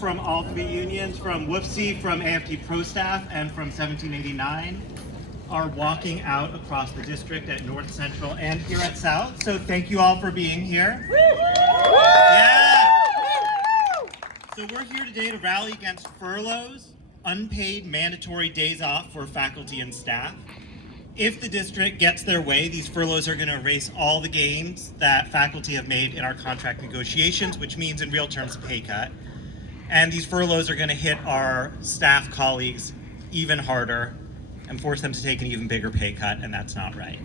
from all three unions, from WFC, from AFT Pro Staff, and from 1789, are walking out across the district at North Central and here at South. So thank you all for being here. Yeah. So we're here today to rally against furloughs, unpaid mandatory days off for faculty and staff. If the district gets their way, these furloughs are going to erase all the gains that faculty have made in our contract negotiations, which means in real terms a pay cut. And these furloughs are going to hit our staff colleagues even harder and force them to take an even bigger pay cut, and that's not right.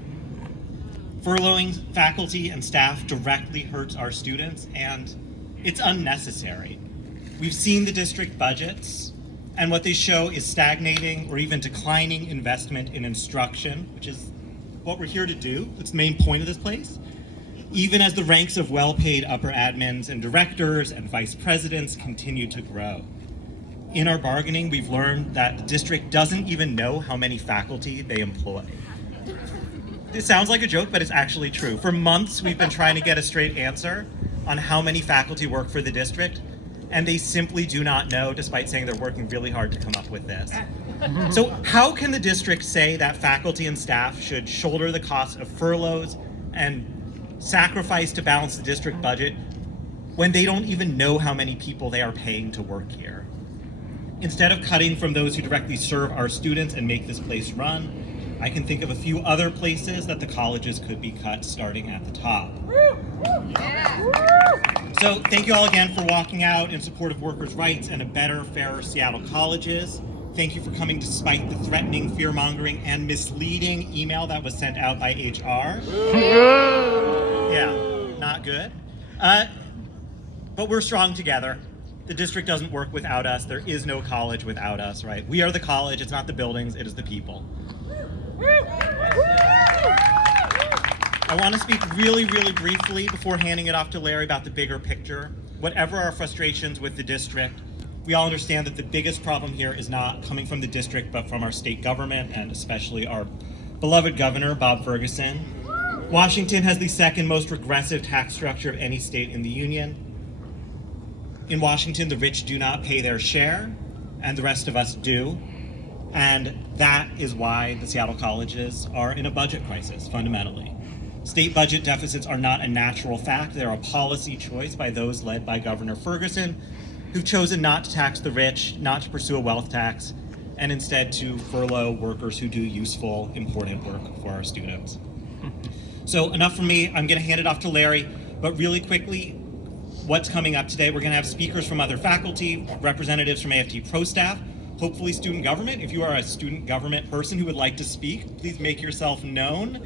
Furloughing faculty and staff directly hurts our students, and it's unnecessary. We've seen the district budgets, and what they show is stagnating or even declining investment in instruction, which is what we're here to do. That's the main point of this place. Even as the ranks of well-paid upper admins and directors and vice presidents continue to grow. In our bargaining, we've learned that the district doesn't even know how many faculty they employ. This sounds like a joke, but it's actually true. For months, we've been trying to get a straight answer on how many faculty work for the district, and they simply do not know, despite saying they're working really hard to come up with this. So how can the district say that faculty and staff should shoulder the cost of furloughs and sacrifice to balance the district budget when they don't even know how many people they are paying to work here? Instead of cutting from those who directly serve our students and make this place run, I can think of a few other places that the colleges could be cut, starting at the top. So thank you all again for walking out in support of workers' rights and a better, fairer Seattle colleges. Thank you for coming despite the threatening, fear-mongering, and misleading email that was sent out by HR. Yeah, not good. But we're strong together. The district doesn't work without us. There is no college without us, right? We are the college. It's not the buildings. It is the people. I want to speak really, really briefly before handing it off to Larry about the bigger picture. Whatever our frustrations with the district, we all understand that the biggest problem here is not coming from the district, but from our state government, and especially our beloved governor, Bob Ferguson. Washington has the second most regressive tax structure of any state in the union. In Washington, the rich do not pay their share, and the rest of us do. And that is why the Seattle colleges are in a budget crisis, fundamentally. State budget deficits are not a natural fact. They're a policy choice by those led by Governor Ferguson, who've chosen not to tax the rich, not to pursue a wealth tax, and instead to furlough workers who do useful, important work for our students. So enough from me. I'm going to hand it off to Larry, but really quickly, what's coming up today? We're going to have speakers from other faculty, representatives from AFT Pro Staff, hopefully student government. If you are a student government person who would like to speak, please make yourself known.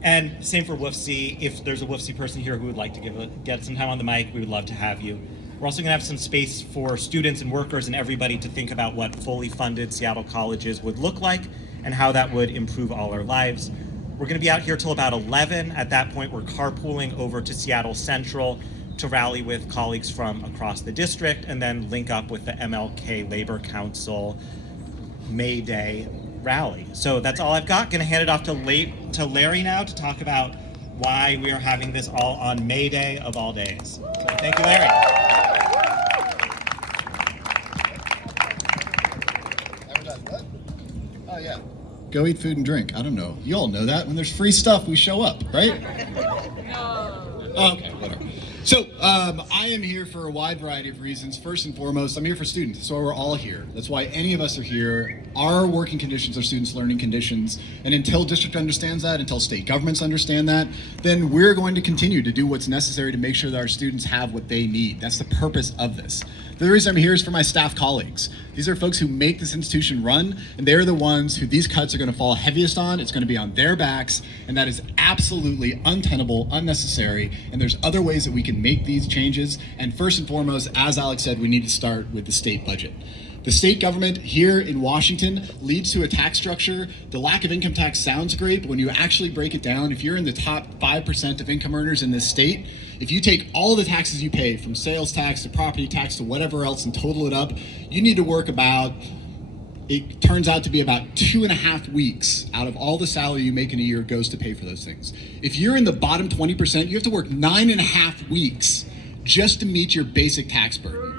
And same for WFC. If there's a WFC person here who would like to get some time on the mic, we would love to have you. We're also going to have some space for students and workers and everybody to think about what fully funded Seattle colleges would look like and how that would improve all our lives. We're going to be out here till about 11. At that point, we're carpooling over to Seattle Central to rally with colleagues from across the district and then link up with the MLK Labor Council Mayday rally. So that's all I've got. Going to hand it off to Larry now to talk about why we are having this all on May Day of all days. So thank you, Larry. Oh yeah. Go eat food and drink. I don't know. You all know that. When there's free stuff, we show up, right? Okay, whatever. So I am here for a wide variety of reasons. First and foremost, I'm here for students. That's why we're all here. That's why any of us are here. Our working conditions are students' learning conditions. And until district understands that, until state governments understand that, then we're going to continue to do what's necessary to make sure that our students have what they need. That's the purpose of this. The reason I'm here is for my staff colleagues. These are folks who make this institution run, and they're the ones who these cuts are going to fall heaviest on. It's going to be on their backs, and that is absolutely untenable, unnecessary, and there's other ways that we can make these changes. And first and foremost, as Alex said, we need to start with the state budget. The state government here in Washington leads to a tax structure. The lack of income tax sounds great, but when you actually break it down, if you're in the top 5% of income earners in this state, if you take all the taxes you pay, from sales tax to property tax to whatever else, and total it up, you need to work about, it turns out to be about 2.5 weeks out of all the salary you make in a year goes to pay for those things. If you're in the bottom 20%, you have to work 9.5 weeks just to meet your basic tax burden.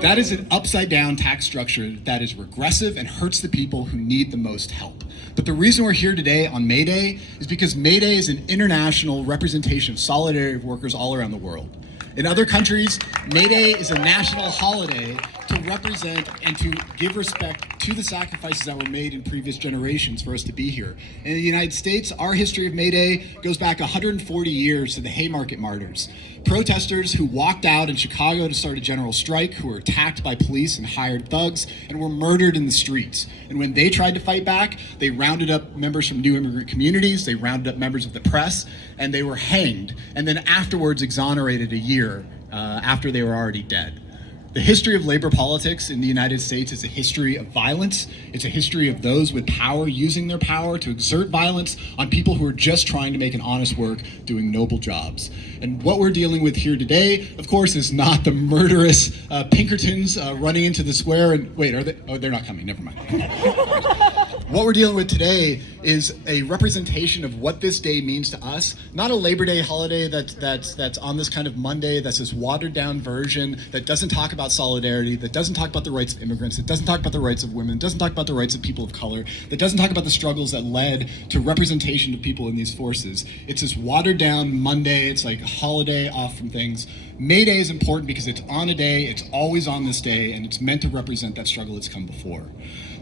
That is an upside-down tax structure that is regressive and hurts the people who need the most help. But the reason we're here today on Mayday is because Mayday is an international representation of solidarity of workers all around the world. In other countries, Mayday is a national holiday to represent and to give respect to the sacrifices that were made in previous generations for us to be here. In the United States, our history of Mayday goes back 140 years to the Haymarket Martyrs, protesters who walked out in Chicago to start a general strike, who were attacked by police and hired thugs, and were murdered in the streets. And when they tried to fight back, they rounded up members from new immigrant communities, they rounded up members of the press, and they were hanged, and then afterwards exonerated a year after they were already dead. The history of labor politics in the United States is a history of violence. It's a history of those with power using their power to exert violence on people who are just trying to make an honest work, doing noble jobs. And what we're dealing with here today, of course, is not the murderous Pinkertons running into the square and, wait, are they? Oh, they're not coming, never mind. What we're dealing with today is a representation of what this day means to us, not a Labor Day holiday that's on this kind of Monday, that's this watered down version that doesn't talk about solidarity, that doesn't talk about the rights of immigrants, that doesn't talk about the rights of women, doesn't talk about the rights of people of color, that doesn't talk about the struggles that led to representation of people in these forces. It's this watered down Monday, it's like a holiday off from things. May Day is important because it's on a day, it's always on this day, and it's meant to represent that struggle that's come before.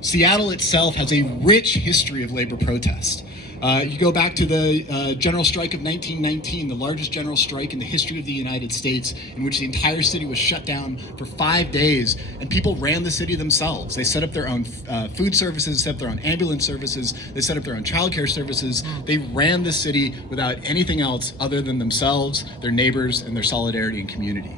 Seattle itself has a rich history of labor protest. You go back to the general strike of 1919, the largest general strike in the history of the United States, in which the entire city was shut down for 5 days, and people ran the city themselves. They set up their own food services, set up their own ambulance services, they set up their own childcare services. They ran the city without anything else other than themselves, their neighbors, and their solidarity and community.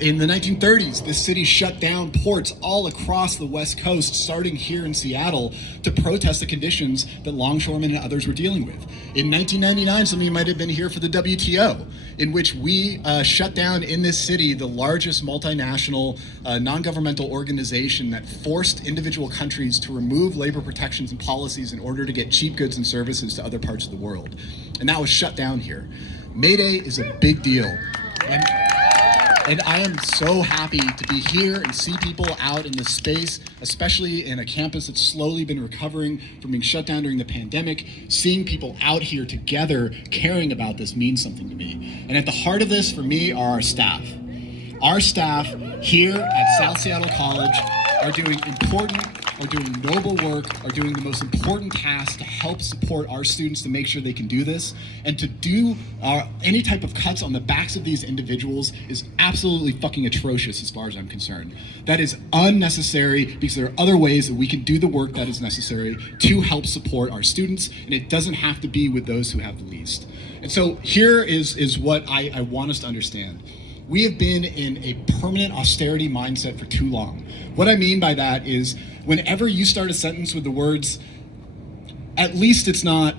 In the 1930s, this city shut down ports all across the West Coast, starting here in Seattle, to protest the conditions that longshoremen and others were dealing with. In 1999, some of you might have been here for the WTO, in which we shut down in this city the largest multinational non-governmental organization that forced individual countries to remove labor protections and policies in order to get cheap goods and services to other parts of the world. And that was shut down here. May Day is a big deal. And I am so happy to be here and see people out in this space, especially in a campus that's slowly been recovering from being shut down during the pandemic. Seeing people out here together caring about this means something to me. And at the heart of this, for me, are our staff. Our staff here at South Seattle College are doing noble work, are doing the most important tasks to help support our students to make sure they can do this. And to do any type of cuts on the backs of these individuals is absolutely fucking atrocious as far as I'm concerned. That is unnecessary because there are other ways that we can do the work that is necessary to help support our students, and it doesn't have to be with those who have the least. And so here is what I want us to understand. We have been in a permanent austerity mindset for too long. What I mean by that is whenever you start a sentence with the words, at least it's not,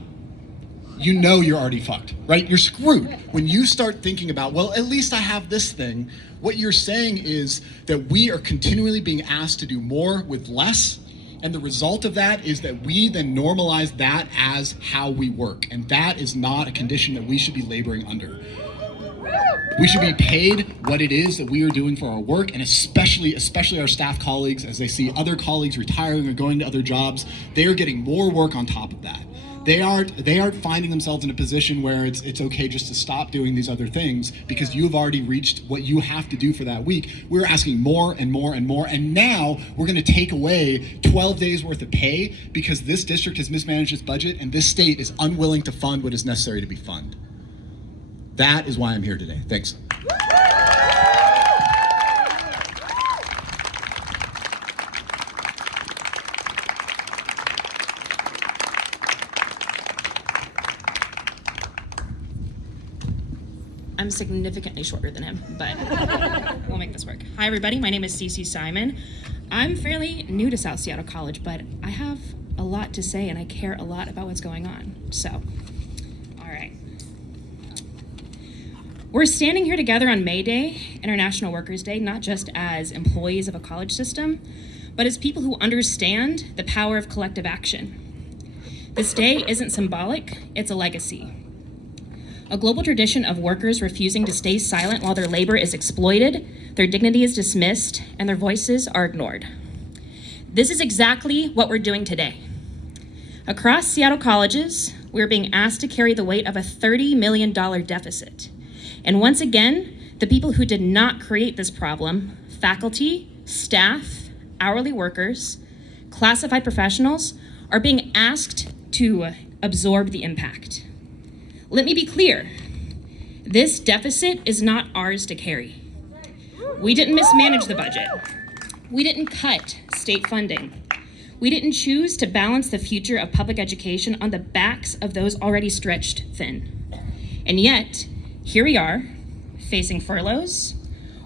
you know you're already fucked, right? You're screwed. When you start thinking about, well, at least I have this thing, what you're saying is that we are continually being asked to do more with less, and the result of that is that we then normalize that as how we work, and that is not a condition that we should be laboring under. We should be paid what it is that we are doing for our work, and especially our staff colleagues, as they see other colleagues retiring or going to other jobs, they are getting more work on top of that. They aren't finding themselves in a position where it's okay just to stop doing these other things because you've already reached what you have to do for that week. We're asking more and more and more, and now we're going to take away 12 days worth of pay because this district has mismanaged its budget and this state is unwilling to fund what is necessary to be funded. That is why I'm here today. Thanks. I'm significantly shorter than him, but we'll make this work. Hi, everybody. My name is Cece Simon. I'm fairly new to South Seattle College, but I have a lot to say, and I care a lot about what's going on. So, all right. We're standing here together on May Day, International Workers' Day, not just as employees of a college system, but as people who understand the power of collective action. This day isn't symbolic, it's a legacy. A global tradition of workers refusing to stay silent while their labor is exploited, their dignity is dismissed, and their voices are ignored. This is exactly what we're doing today. Across Seattle colleges, we're being asked to carry the weight of a $30 million deficit. And once again, the people who did not create this problem, faculty, staff, hourly workers, classified professionals, are being asked to absorb the impact. Let me be clear, this deficit is not ours to carry. We didn't mismanage the budget. We didn't cut state funding. We didn't choose to balance the future of public education on the backs of those already stretched thin. And yet, here we are, facing furloughs,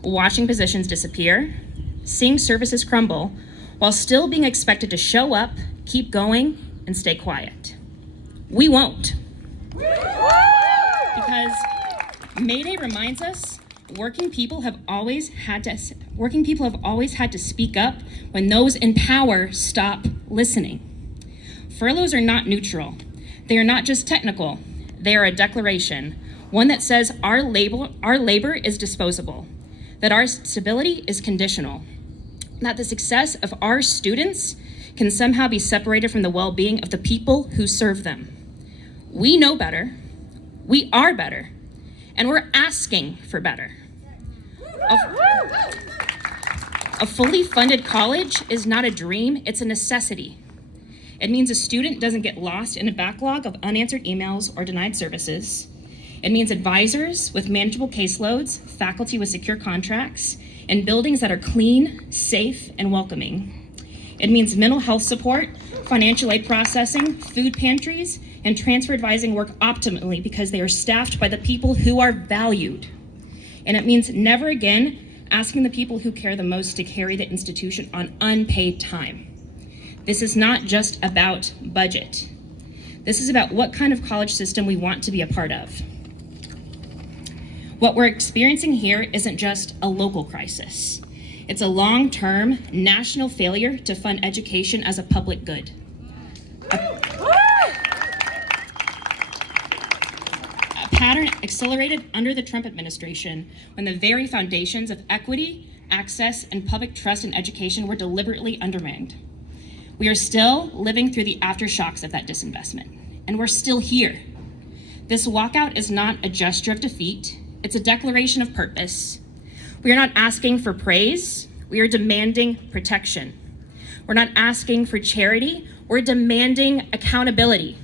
watching positions disappear, seeing services crumble, while still being expected to show up, keep going, and stay quiet. We won't. Because Mayday reminds us working people have always had to speak up when those in power stop listening. Furloughs are not neutral. They are not just technical. They are a declaration, one that says our labor is disposable, that our stability is conditional, that the success of our students can somehow be separated from the well-being of the people who serve them. We know better, we are better, and we're asking for better. A fully funded college is not a dream, it's a necessity. It means a student doesn't get lost in a backlog of unanswered emails or denied services. It means advisors with manageable caseloads, faculty with secure contracts, and buildings that are clean, safe, and welcoming. It means mental health support, financial aid processing, food pantries, and transfer advising work optimally because they are staffed by the people who are valued. And it means never again asking the people who care the most to carry the institution on unpaid time. This is not just about budget. This is about what kind of college system we want to be a part of. What we're experiencing here isn't just a local crisis. It's a long-term national failure to fund education as a public good. A pattern accelerated under the Trump administration when the very foundations of equity, access, and public trust in education were deliberately undermined. We are still living through the aftershocks of that disinvestment, and we're still here. This walkout is not a gesture of defeat, it's a declaration of purpose. We are not asking for praise, we are demanding protection. We're not asking for charity, we're demanding accountability.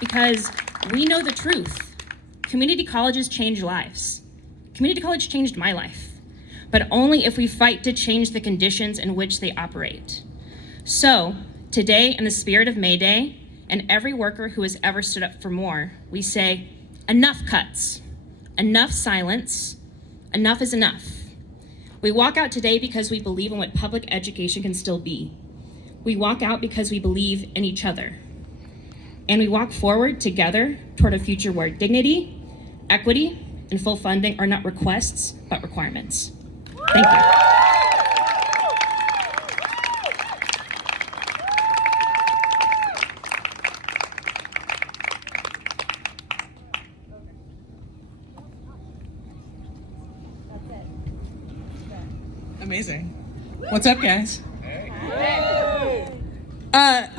Because we know the truth. Community colleges change lives. Community college changed my life, but only if we fight to change the conditions in which they operate. So, today, in the spirit of Mayday, and every worker who has ever stood up for more, we say, enough cuts, enough silence, enough is enough. We walk out today because we believe in what public education can still be. We walk out because we believe in each other. And we walk forward together toward a future where dignity, equity, and full funding are not requests, but requirements. Thank you. Amazing. What's up, guys?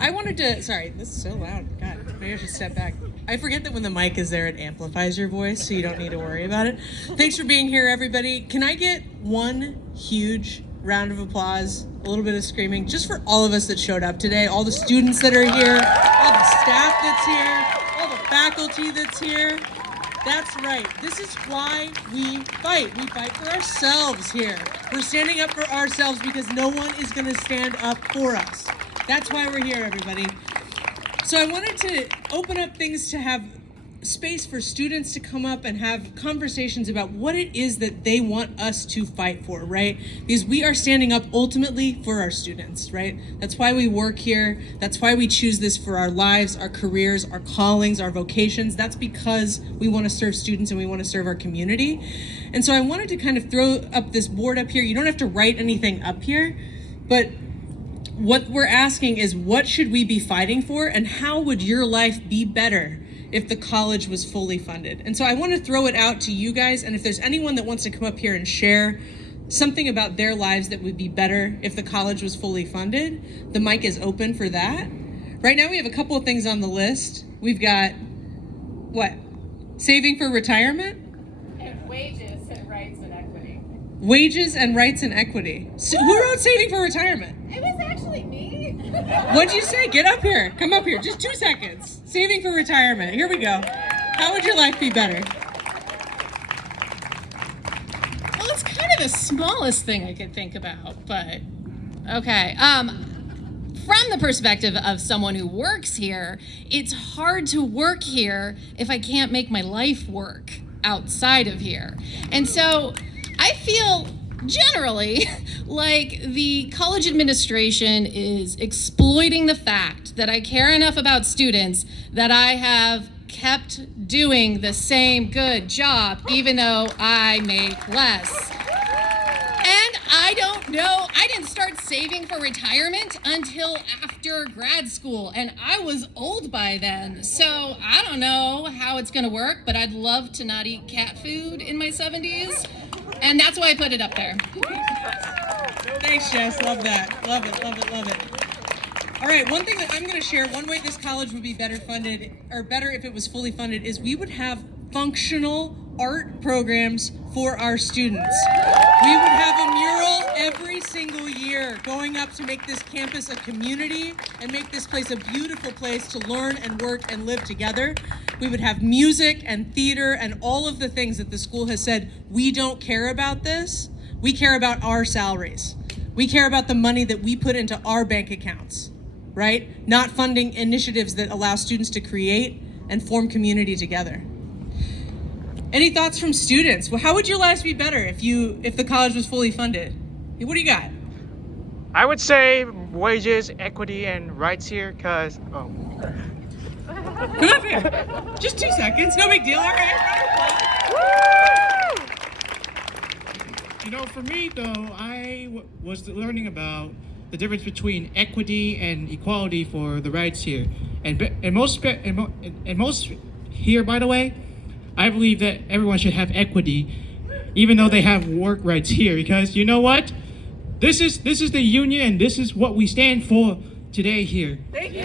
I wanted to, sorry, this is so loud. God, maybe I should step back. I forget that when the mic is there, it amplifies your voice, so you don't need to worry about it. Thanks for being here, everybody. Can I get one huge round of applause, a little bit of screaming, just for all of us that showed up today, all the students that are here, all the staff that's here, all the faculty that's here. That's right. This is why we fight. We fight for ourselves here. We're standing up for ourselves because no one is going to stand up for us. That's why we're here, everybody. So I wanted to open up things to have space for students to come up and have conversations about what it is that they want us to fight for, right? Because we are standing up ultimately for our students, right? That's why we work here. That's why we choose this for our lives, our careers, our callings, our vocations. That's because we want to serve students and we want to serve our community. And so I wanted to kind of throw up this board up here. You don't have to write anything up here, but what we're asking is, what should we be fighting for, and how would your life be better if the college was fully funded? And so I want to throw it out to you guys, and if there's anyone that wants to come up here and share something about their lives that would be better if the college was fully funded, the mic is open for that. Right now we have a couple of things on the list. We've got, what? Saving for retirement? And wages and rights and equity. Wages and rights and equity. So who wrote saving for retirement? It was actually me. What'd you say? Get up here. Come up here. Just 2 seconds. Saving for retirement. Here we go. How would your life be better? Well, it's kind of the smallest thing I could think about, but okay. From the perspective of someone who works here, it's hard to work here if I can't make my life work outside of here. And so I feel generally like the college administration is exploiting the fact that I care enough about students that I have kept doing the same good job even though I make less. And I don't know, I didn't start saving for retirement until after grad school, and I was old by then. So I don't know how it's gonna work, but I'd love to not eat cat food in my 70s. And that's why I put it up there. Thanks, Jess. Love that. Love it, love it, love it. All right, one thing that I'm going to share, one way this college would be better funded, or better if it was fully funded, is we would have functional art programs for our students. We would have a mural every single year going up to make this campus a community and make this place a beautiful place to learn and work and live together. We would have music and theater and all of the things that the school has said, we don't care about this. We care about our salaries. We care about the money that we put into our bank accounts, right? Not funding initiatives that allow students to create and form community together. Any thoughts from students? Well, how would your lives be better if the college was fully funded? What do you got? I would say wages, equity, and rights here, because, Come up here. Just 2 seconds. No big deal. All right. you know, for me, though, I was learning about the difference between equity and equality for the rights here. And most here, by the way, I believe that everyone should have equity, even though they have work rights here, because you know what? This is the union, and this is what we stand for today here. Thank you.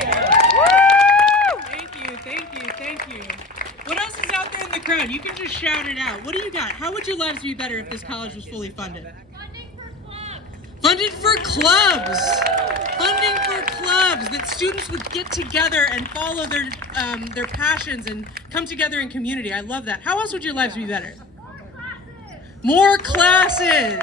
Thank you. What else is out there in the crowd? You can just shout it out. What do you got? How would your lives be better if this college was fully funded? Funding for clubs. Funded for clubs. Funding for clubs, that students would get together and follow their passions and come together in community. I love that. How else would your lives be better? More classes.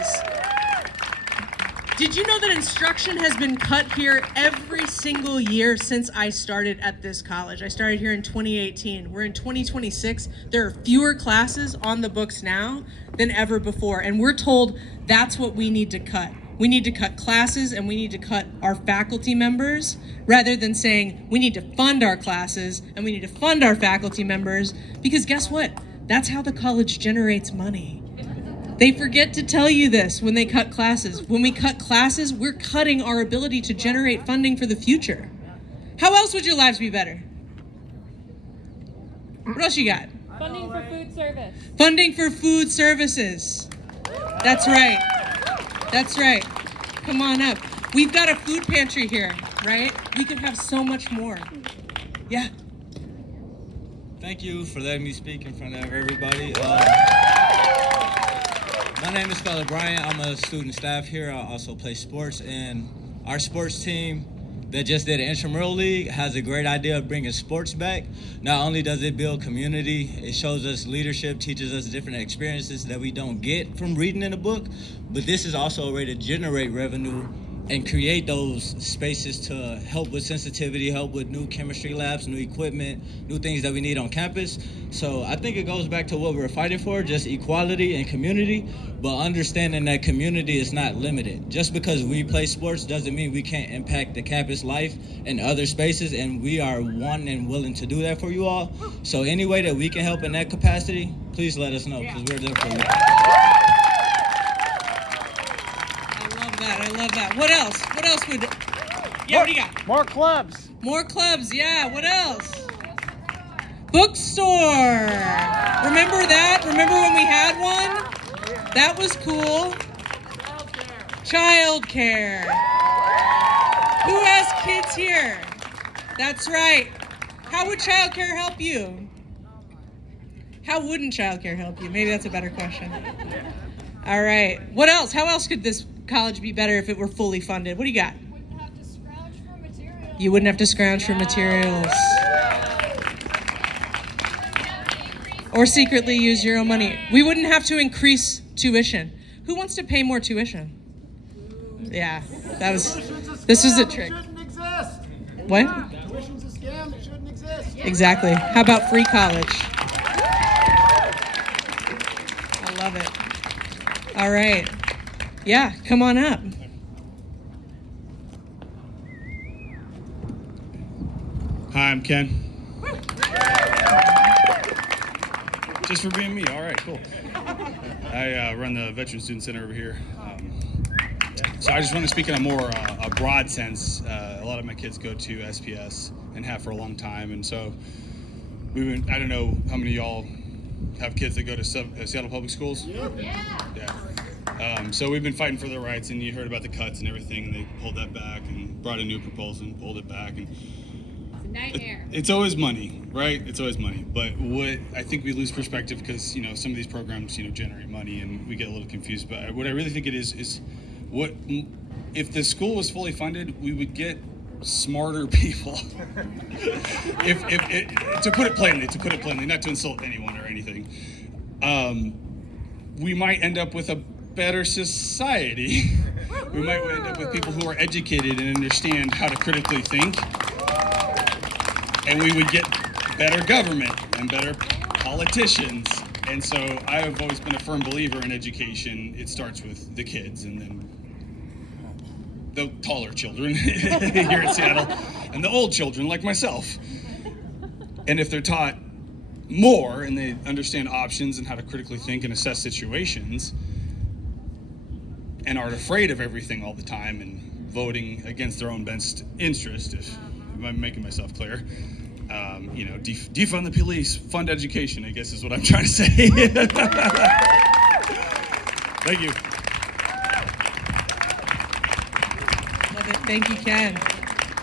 Did you know that instruction has been cut here every single year since I started at this college? I started here in 2018. We're in 2026. There are fewer classes on the books now than ever before, and we're told that's what we need to cut. We need to cut classes and we need to cut our faculty members, rather than saying we need to fund our classes and we need to fund our faculty members, because guess what? That's how the college generates money. They forget to tell you this when they cut classes. When we cut classes, we're cutting our ability to generate funding for the future. How else would your lives be better? What else you got? Funding for food service. Funding for food services. That's right. That's right. Come on up. We've got a food pantry here, right? We could have so much more. Yeah. Thank you for letting me speak in front of everybody. My name is Fellow Brian. I'm a student staff here. I also play sports, and our sports team that just did an intramural league has a great idea of bringing sports back. Not only does it build community, it shows us leadership, teaches us different experiences that we don't get from reading in a book, but this is also a way to generate revenue and create those spaces to help with sensitivity, help with new chemistry labs, new equipment, new things that we need on campus. So I think it goes back to what we're fighting for, just equality and community, but understanding that community is not limited. Just because we play sports doesn't mean we can't impact the campus life and other spaces, and we are wanting and willing to do that for you all. So any way that we can help in that capacity, please let us know, because we're there for you. I love that. What else? Yeah, what do you got? More clubs. More clubs, yeah. What else? Bookstore. Remember that? Remember when we had one? That was cool. Childcare. Who has kids here? That's right. How would childcare help you? How wouldn't childcare help you? Maybe that's a better question. All right. What else? How else could this college be better if it were fully funded? What do you got? Wouldn't have to scrounge for materials. You wouldn't have to scrounge for materials. Or secretly use your own money. We wouldn't have to increase tuition. Who wants to pay more tuition? Yeah, this was a trick. What? Tuition's a scam. It shouldn't exist. Exactly. How about free college? I love it. All right. Yeah, come on up. Hi, I'm Ken. Just for being me. All right, cool. I run the Veteran Student Center over here. So I just want to speak in a more a broad sense. A lot of my kids go to SPS and have for a long time, and so I don't know how many of y'all have kids that go to Seattle Public Schools. Yeah. So we've been fighting for their rights, and you heard about the cuts and everything, and they pulled that back and brought a new proposal and pulled it back. And Nightmare. it's always money, right? It's always money. But what I think we lose perspective because some of these programs generate money, and we get a little confused. But what I really think it is what if the school was fully funded, we would get smarter people. To put it plainly, not to insult anyone or anything, we might end up with a better society. We might end up with people who are educated and understand how to critically think, and we would get better government and better politicians. And so I have always been a firm believer in education. It starts with the kids and then the taller children here in Seattle and the old children like myself. And if they're taught more and they understand options and how to critically think and assess situations and aren't afraid of everything all the time and voting against their own best interest, if I'm making myself clear, defund the police, fund education, I guess is what I'm trying to say. Thank you. Love it. Thank you, Ken.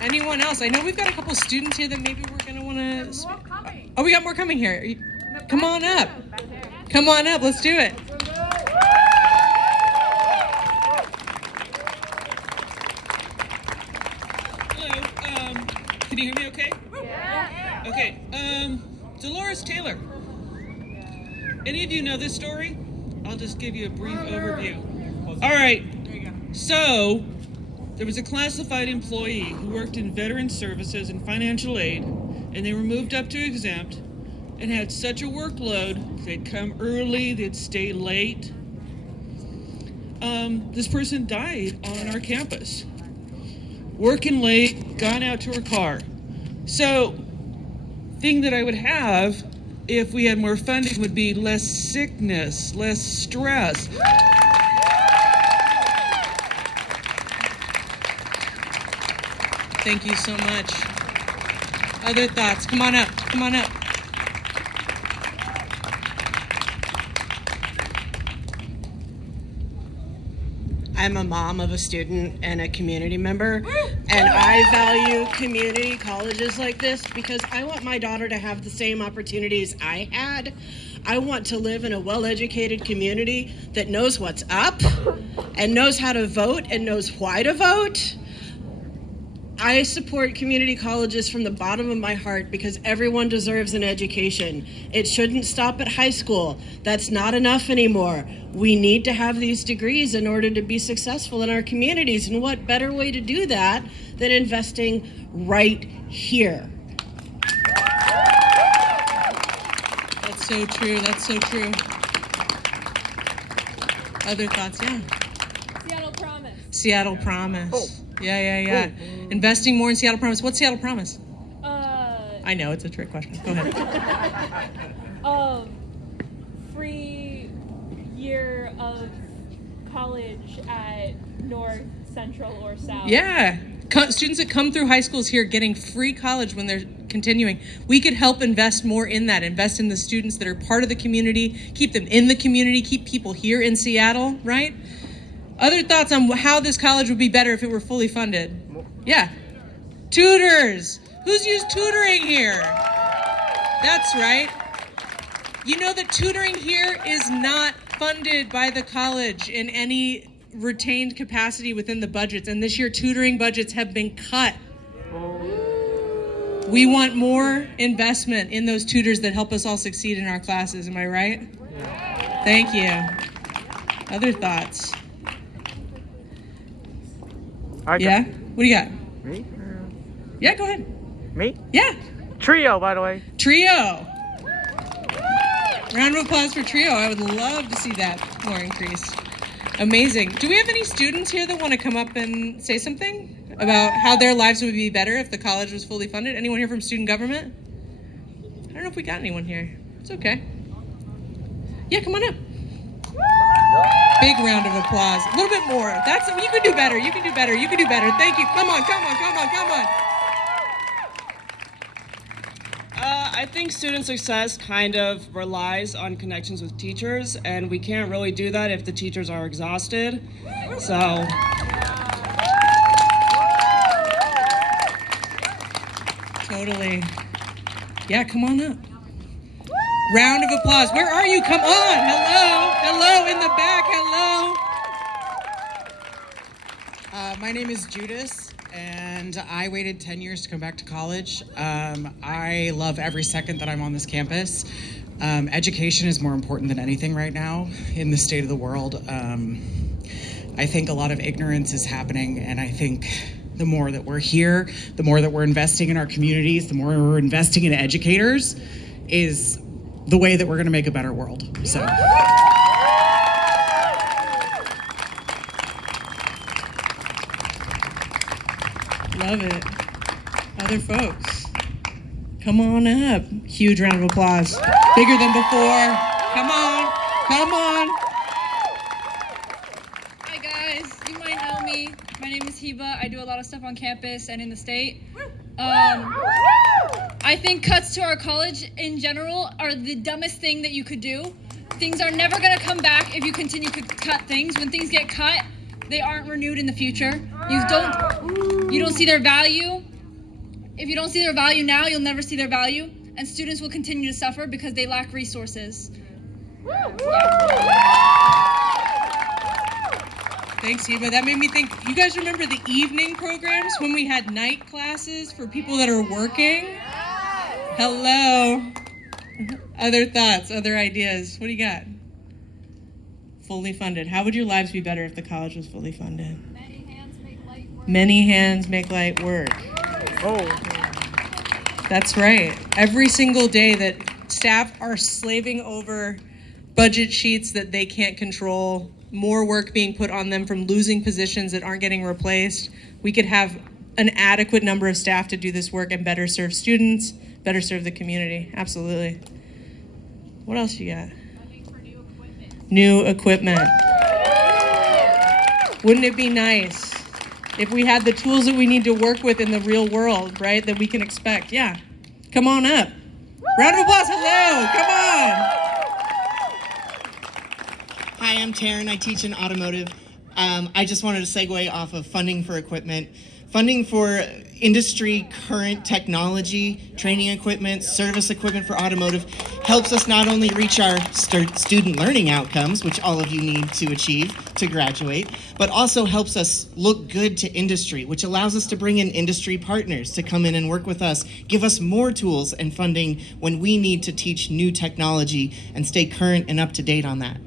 Anyone else? I know we've got a couple students here that maybe we're going to want to... Oh, we got more coming here. Come on up. Come on up. Let's do it. Hello. Can you hear me okay? Yeah. Okay. Dolores Taylor. Any of you know this story? I'll just give you a brief overview. All right. There you go. So, there was a classified employee who worked in veteran services and financial aid, and they were moved up to exempt and had such a workload, they'd come early, they'd stay late. This person died on our campus. Working late, gone out to her car. So, thing that I would have if we had more funding would be less sickness, less stress. Thank you so much. Other thoughts? Come on up. Come on up. I'm a mom of a student and a community member, and I value community colleges like this because I want my daughter to have the same opportunities I had. I want to live in a well-educated community that knows what's up and knows how to vote and knows why to vote. I support community colleges from the bottom of my heart because everyone deserves an education. It shouldn't stop at high school. That's not enough anymore. We need to have these degrees in order to be successful in our communities. And what better way to do that than investing right here? That's so true. That's so true. Other thoughts? Yeah. Seattle Promise. Seattle Promise. Yeah. Investing more in Seattle Promise. What's Seattle Promise? I know, it's a trick question. Go ahead. Free year of college at North, Central, or South. Yeah. students that come through high schools here getting free college when they're continuing. We could help invest more in that, invest in the students that are part of the community, keep them in the community, keep people here in Seattle, right? Other thoughts on how this college would be better if it were fully funded? Yeah. Tutors. Who's used tutoring here? That's right. You know that tutoring here is not funded by the college in any retained capacity within the budgets, and this year tutoring budgets have been cut. We want more investment in those tutors that help us all succeed in our classes. Am I right? Yeah. Thank you. Other thoughts? Yeah? What do you got? Me? Yeah, go ahead. Me? Yeah. Trio, by the way. Trio. Round of applause for Trio. I would love to see that more increase. Amazing. Do we have any students here that want to come up and say something about how their lives would be better if the college was fully funded? Anyone here from student government? I don't know if we got anyone here. It's okay. Yeah, come on up. Big round of applause. A little bit more. You can do better. You can do better. You can do better. Thank you. Come on, come on, come on, come on. I think student success kind of relies on connections with teachers, and we can't really do that if the teachers are exhausted. So. Totally. Yeah, come on up. Round of applause. Where are you? Come on. Hello. Hello in the back. Hello. My name is Judas, and I waited 10 years to come back to college. I love every second that I'm on this campus. Education is more important than anything right now in the state of the world. I think a lot of ignorance is happening, and I think the more that we're here, the more that we're investing in our communities, the more we're investing in educators, is the way that we're going to make a better world. So. Love it. Other folks, come on up. Huge round of applause. Bigger than before. Come on. Come on. Hi guys, you might know me. My name is Hiba. I do a lot of stuff on campus and in the state. I think cuts to our college in general are the dumbest thing that you could do. Things are never gonna come back if you continue to cut things. When things get cut, they aren't renewed in the future. You don't see their value. If you don't see their value now, you'll never see their value. And students will continue to suffer because they lack resources. Thanks, Hiba. That made me think, you guys remember the evening programs when we had night classes for people that are working? Hello. Other thoughts, other ideas? What do you got? Fully funded. How would your lives be better if the college was fully funded? Many hands make light work. Many hands make light work. Oh. That's right. Every single day that staff are slaving over budget sheets that they can't control, more work being put on them from losing positions that aren't getting replaced, we could have an adequate number of staff to do this work and better serve students, better serve the community. Absolutely. What else you got? New equipment. Wouldn't it be nice if we had the tools that we need to work with in the real world, right, that we can expect? Yeah. Come on up. Round of applause. Hello. Come on. Hi, I'm Taryn. I teach in automotive. I just wanted to segue off of funding for equipment. Funding for industry current technology, training equipment, service equipment for automotive helps us not only reach our student learning outcomes, which all of you need to achieve to graduate, but also helps us look good to industry, which allows us to bring in industry partners to come in and work with us, give us more tools and funding when we need to teach new technology and stay current and up to date on that.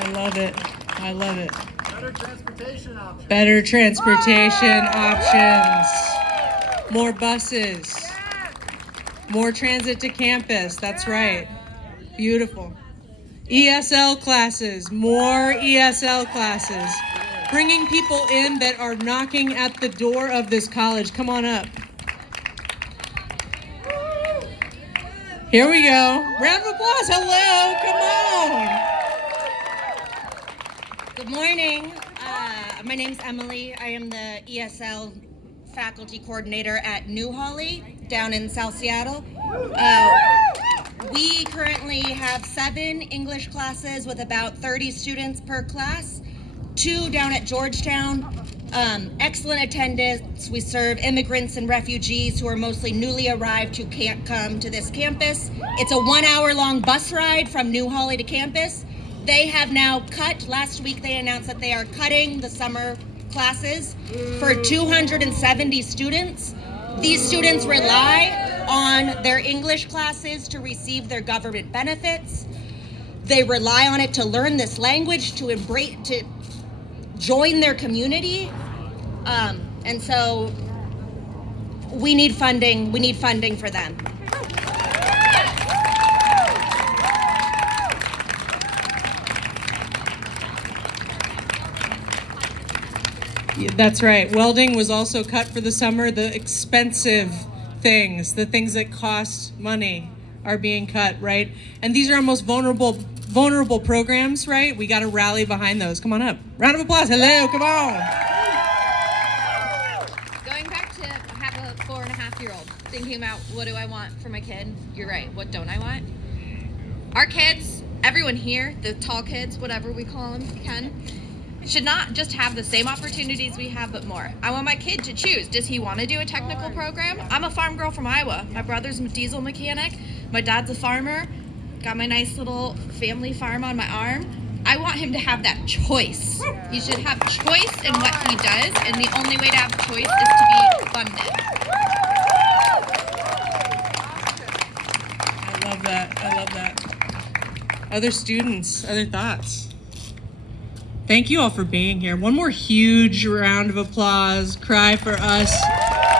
I love it. I love it. Better transportation options. Better transportation options. More buses. More transit to campus. That's right. Beautiful. ESL classes. More ESL classes. Bringing people in that are knocking at the door of this college. Come on up. Here we go. Round of applause. Hello. Come on. Good morning. My name's Emily. I am the ESL faculty coordinator at New Holly down in South Seattle. We currently have 7 English classes with about 30 students per class, 2 down at Georgetown. Excellent attendance. We serve immigrants and refugees who are mostly newly arrived who can't come to this campus. It's a 1-hour-long bus ride from New Holly to campus. They have now cut, last week they announced that they are cutting the summer classes for 270 students. These students rely on their English classes to receive their government benefits. They rely on it to learn this language, to join their community. And so we need funding for them. That's right. Welding was also cut for the summer. The expensive things, the things that cost money, are being cut, right? And these are our most vulnerable programs, right? We got to rally behind those. Come on up. Round of applause. Hello, come on. Going back to have a 4.5-year-old, thinking about what do I want for my kid? You're right. What don't I want? Our kids, everyone here, the tall kids, whatever we call them, should not just have the same opportunities we have, but more. I want my kid to choose. Does he want to do a technical program? I'm a farm girl from Iowa. My brother's a diesel mechanic. My dad's a farmer. Got my nice little family farm on my arm. I want him to have that choice. He should have choice in what he does, and the only way to have choice is to be funded. I love that. Other students, other thoughts? Thank you all for being here. One more huge round of applause, cry for us.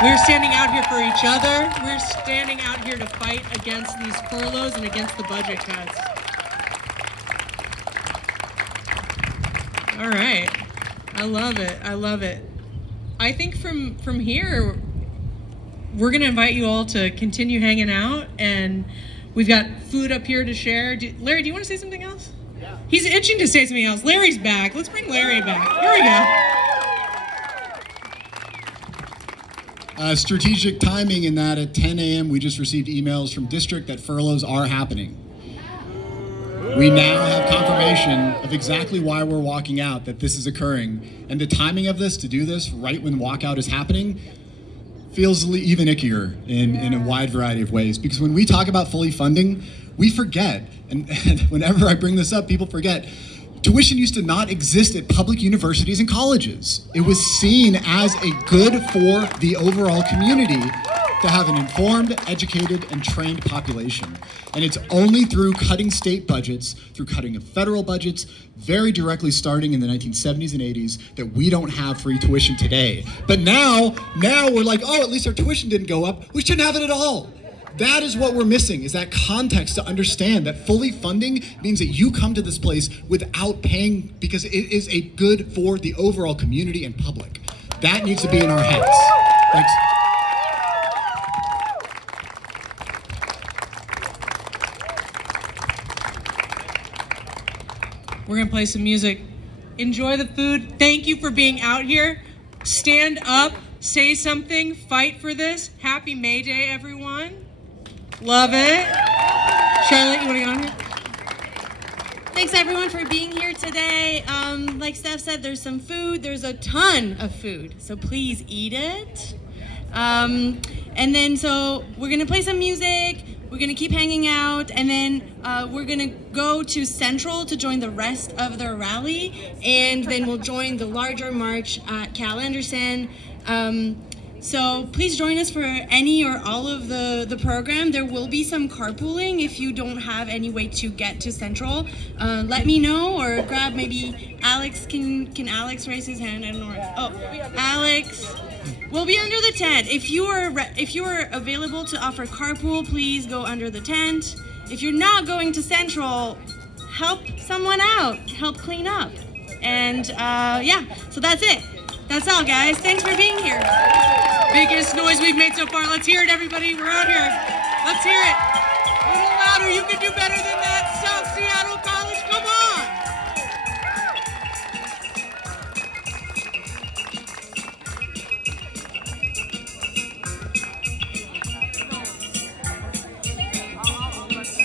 We're standing out here for each other. We're standing out here to fight against these furloughs and against the budget cuts. All right, I love it. I think from here, we're gonna invite you all to continue hanging out, and we've got food up here to share. Larry, do you wanna say something else? He's itching to say something else. Larry's back. Let's bring Larry back. Here we go. Strategic timing in that at 10 a.m. we just received emails from district that furloughs are happening. We now have confirmation of exactly why we're walking out, that this is occurring. And the timing of this, to do this right when walkout is happening, feels even ickier in a wide variety of ways. Because when we talk about fully funding, we forget, and whenever I bring this up, people forget, tuition used to not exist at public universities and colleges. It was seen as a good for the overall community to have an informed, educated, and trained population. And it's only through cutting state budgets, through cutting of federal budgets, very directly starting in the 1970s and 80s, that we don't have free tuition today. But now we're like, oh, at least our tuition didn't go up. We shouldn't have it at all. That is what we're missing, is that context to understand that fully funding means that you come to this place without paying, because it is a good for the overall community and public. That needs to be in our heads. Thanks. We're gonna play some music. Enjoy the food. Thank you for being out here. Stand up, say something, fight for this. Happy Mayday, everyone. Love it. Charlotte, you wanna get on here? Thanks everyone for being here today. Like Steph said, there's some food. There's a ton of food, so please eat it. And then so we're gonna play some music. We're gonna keep hanging out, and then we're gonna go to Central to join the rest of the rally, and then we'll join the larger march at Cal Anderson. So please join us for any or all of the program. There will be some carpooling if you don't have any way to get to Central. Let me know, or grab maybe Alex. Can Alex raise his hand? I don't know. Oh, Alex. We'll be under the tent. If you are available to offer carpool, please go under the tent. If you're not going to Central, help someone out. Help clean up. And yeah, so that's it. That's all, guys. Thanks for being here. Biggest noise we've made so far. Let's hear it, everybody. We're out here. Let's hear it. A little louder. You can do better than that. South Seattle.